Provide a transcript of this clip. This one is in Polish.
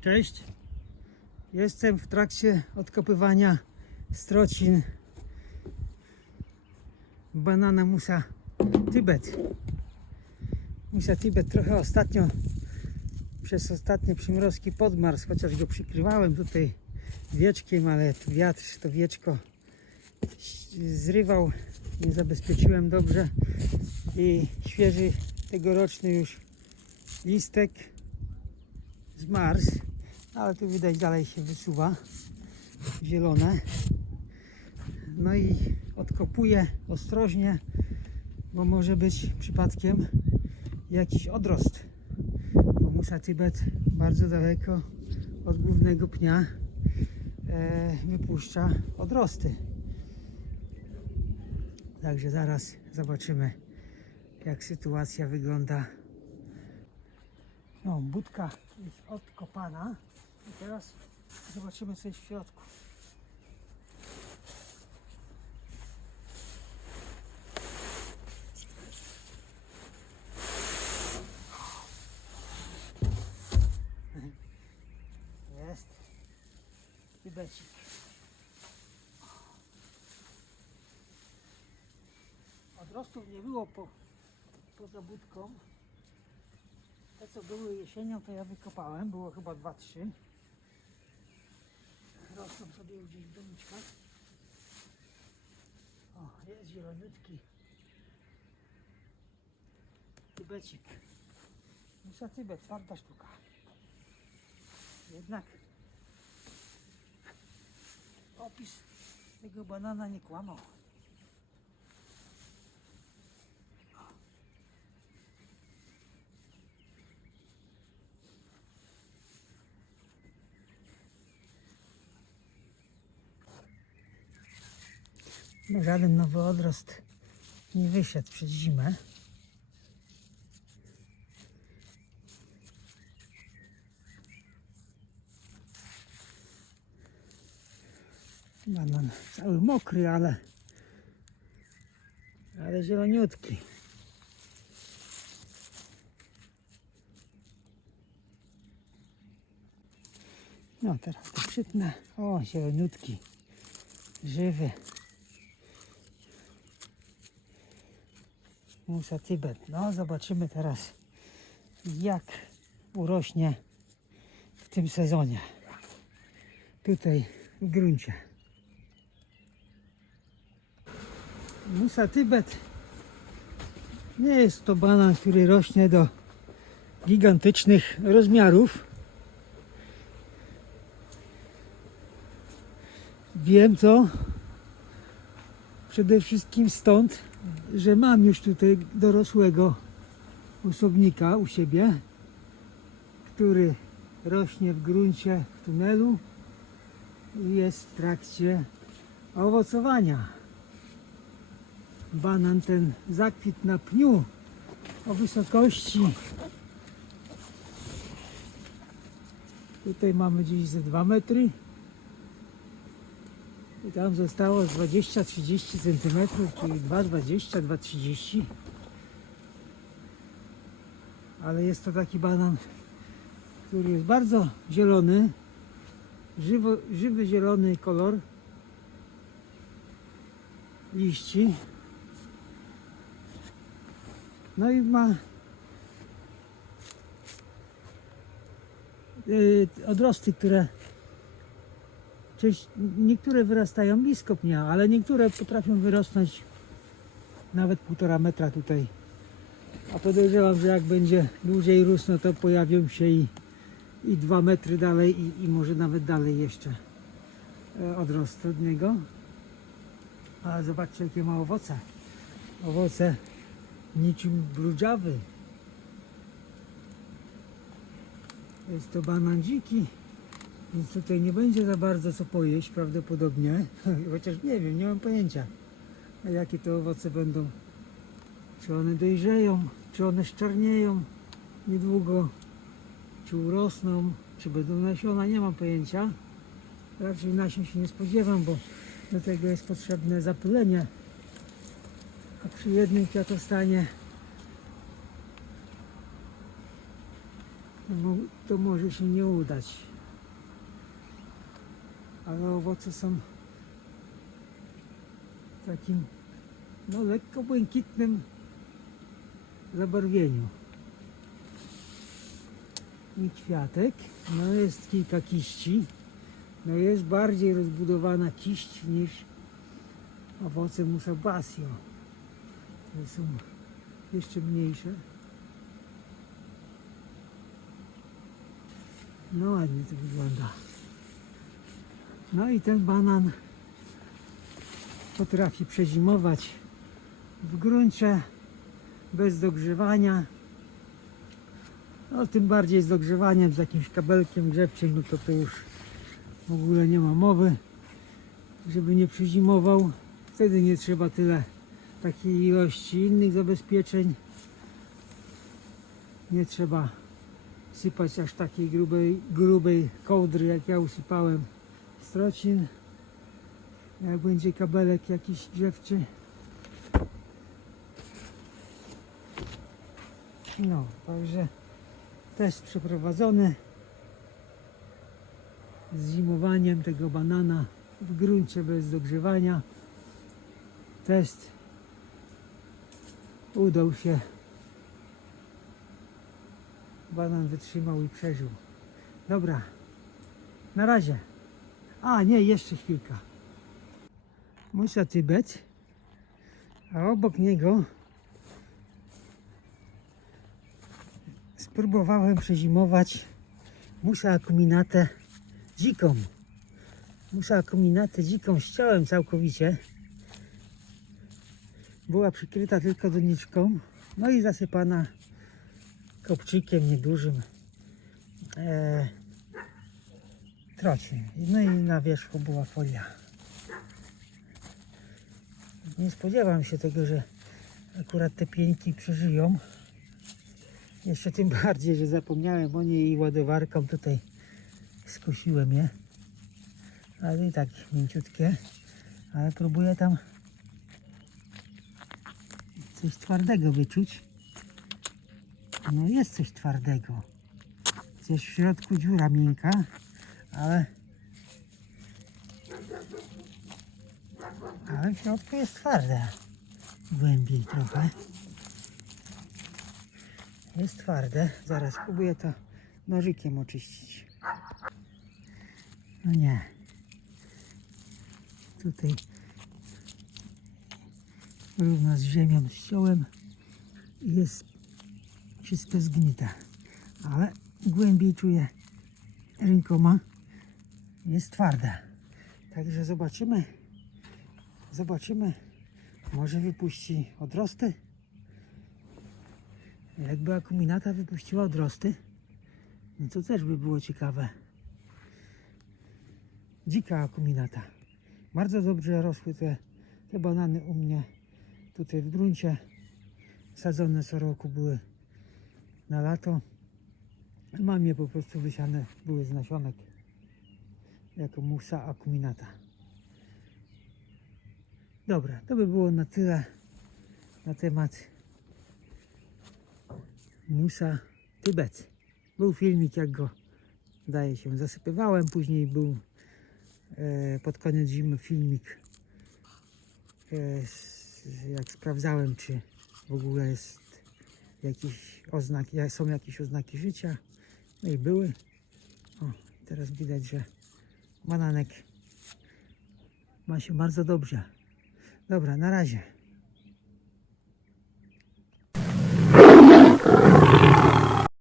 Cześć. Jestem w trakcie odkopywania strocin banana Musa Tybet. Musa Tybet trochę ostatnio przez ostatnie przymrozki podmarzł, chociaż go przykrywałem tutaj wieczkiem, ale wiatr to wieczko zrywał, nie zabezpieczyłem dobrze i świeży tegoroczny już listek zmarzł, ale tu widać dalej się wysuwa zielone. No i odkopuję ostrożnie, bo może być przypadkiem jakiś odrost. Bo Musa Tybet bardzo daleko od głównego pnia e, wypuszcza odrosty. Także zaraz zobaczymy, jak sytuacja wygląda. No, budka jest odkopana i teraz zobaczymy co w środku. Jest tybecik. Odrostów nie było po, poza budką. Te co były jesienią to ja wykopałem, było chyba 2-3. Rosną sobie gdzieś w doniczkach. O, jest zieloniutki. Tybecik. Musa Tybet, twarda sztuka. Jednak opis tego banana nie kłamał. Żaden nowy odrost nie wyszedł przez zimę. Banan cały mokry, ale ale zieloniutki. No teraz to przytnę. O, zieloniutki. Żywy. Musa Tybet. No, zobaczymy teraz, jak urośnie w tym sezonie. Tutaj w gruncie. Musa Tybet nie jest to banan, który rośnie do gigantycznych rozmiarów. Wiem to przede wszystkim stąd, że mam już tutaj dorosłego osobnika u siebie, który rośnie w gruncie w tunelu i jest w trakcie owocowania. Banan ten zakwit na pniu o wysokości tutaj mamy gdzieś ze 2 metry i tam zostało z 20-30 cm, czyli 2,20, 2,30 ale jest to taki banan, który jest bardzo zielony, żywo, żywy zielony kolor liści. No i ma y, odrosty, które niektóre wyrastają blisko pnia, ale niektóre potrafią wyrosnąć nawet półtora metra tutaj. A podejrzewam, że jak będzie dłużej rósł, no to pojawią się i, i dwa metry dalej i, i może nawet dalej jeszcze e, odrosty od niego. Ale zobaczcie jakie ma owoce. Owoce niczym bludziawy. Jest to banan dziki, więc tutaj nie będzie za bardzo co pojeść prawdopodobnie. Chociaż nie wiem, nie mam pojęcia a jakie te owoce będą. Czy one dojrzeją, czy one szczernieją niedługo, czy urosną, czy będą nasiona, nie mam pojęcia. Raczej nasion się nie spodziewam, bo do tego jest potrzebne zapylenie. A przy jednym kwiatostanie to może się nie udać. Ale owoce są takim no lekko błękitnym zabarwieniu. I kwiatek, no jest kilka kiści, no jest bardziej rozbudowana kiść niż owoce musa basio. Te są jeszcze mniejsze. No ładnie to wygląda. No i ten banan potrafi przezimować w gruncie bez dogrzewania. No tym bardziej z dogrzewaniem, z jakimś kabelkiem grzewczym, no to to już w ogóle nie ma mowy, żeby nie przezimował. Wtedy nie trzeba tyle takiej ilości innych zabezpieczeń. Nie trzeba sypać aż takiej grubej, grubej kołdry, jak ja usypałem strocin. Jak będzie kabelek jakiś grzewczy. No, także test przeprowadzony z zimowaniem tego banana w gruncie bez dogrzewania. Test udał się. Banan wytrzymał i przeżył. Dobra, na razie. A nie, jeszcze chwilka. Musa Tybet, a obok niego spróbowałem przezimować musa akuminatę dziką. Musa akuminatę dziką ściąłem całkowicie. Była przykryta tylko doniczką, no i zasypana kopczykiem niedużym e, trociem. No i na wierzchu była folia. Nie spodziewam się tego, że akurat te pieńki przeżyją. Jeszcze tym bardziej, że zapomniałem o niej i ładowarką tutaj skosiłem je. Ale i tak mięciutkie. Ale próbuję tam coś twardego wyczuć. No jest coś twardego. Jest w środku dziura miękka, ale ale w środku jest twarde. Głębiej trochę. Jest twarde. Zaraz spróbuję to nożykiem oczyścić. No nie. Tutaj równo z ziemią ściąłem jest wszystko zgnite. Ale głębiej czuję rękoma. Jest twarde. Także zobaczymy. Zobaczymy. Może wypuści odrosty. Jakby akuminata wypuściła odrosty, no to też by było ciekawe. Dzika akuminata. Bardzo dobrze rosły te, te banany u mnie tutaj w gruncie. Sadzone co roku były na lato. Mam je po prostu wysiane, były z nasionek jako musa akuminata. Dobra, to by było na tyle na temat musa Tybet. Był filmik, jak go daje się zasypywałem. Później był e, pod koniec zimy filmik, e, s- jak sprawdzałem, czy w ogóle jest jakiś oznak, są jakieś oznaki życia. No i były. O, teraz widać, że bananek ma się bardzo dobrze. Dobra, na razie.